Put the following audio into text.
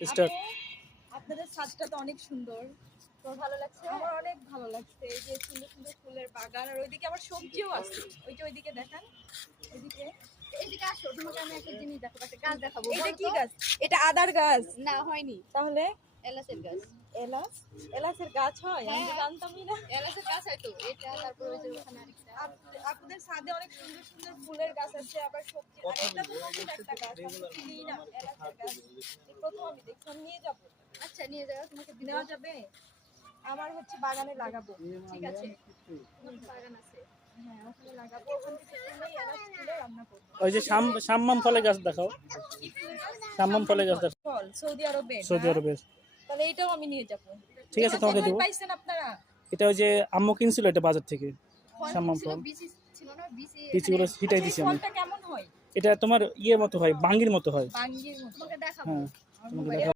Start. আপনাদের ছাদটা তো অনেক সুন্দর। তোর ভালো লাগছে? আমার অনেক ভালো লাগছে। এই যে সুন্দর সুন্দর ফুলের বাগান, আর ওইদিকে আবার সবজিও আছে। ওইদিকে দেখান, ওইদিকে। এদিকে আসো, তোমাকে আমি একটা জিনিস দেখাবো, একটা গাছ দেখাবো। এটা কি গাছ? এটা আদার গাছ না, হয়নি। তাহলে? এলাচের গাছ। এলাচের গাছ হয়? আমি তো হ্যাঁ। জানতামই না। এলাচের গাছ হয়তো এটা, তারপর ওই যে ওখানে আরেকটা। আপনাদের ছাদে অনেক সুন্দর সুন্দর ফুলের গাছ আছে, আবার সবজি। আর এটা তো নতুন একটা গাছ, আমি চিনি না এলাচের গাছ। এই প্রথম আমি দেখছি। আমি নিয়ে যাবো। আচ্ছা, নিয়ে যাও, তোমাকে নেওয়া যাবে? আমার হচ্ছে বাগানে লাগাবো। ঠিক আছে, তোমার বাগান আছে। হ্যাঁ, ওখানে লাগাবো। ওখান থেকে তুলে এলাচ তুলে রান্না করবো। ওই যে সাম্মাম ফলের গাছ দেখাও। কি ফুলের গাছ? সাম্মাম ফলের গাছ দেখাও। ফল সৌদি আরবে। সৌদি আরবের। তাহলে এটাও আমি নিয়ে যাবো। ঠিক আছে, তোমাকে দেবো। পাইছেন আপনারা? এটা ওই যে আম্মু কিনছিল এটা বাজার থেকে। সাম্মাম ছিল, ফল। বিচি ছিল না, বিচি পিচিগুলো হিটাই দিছি আমি। ফলটা কেমন হয়? এটা তোমার ইয়ের মতো হয়, বাঙ্গির মতো হয়। বাঙ্গির মতো। তোমাকে দেখাবো। হ্যাঁ, আমার তোমাকে মোবাইলে দেখাবো।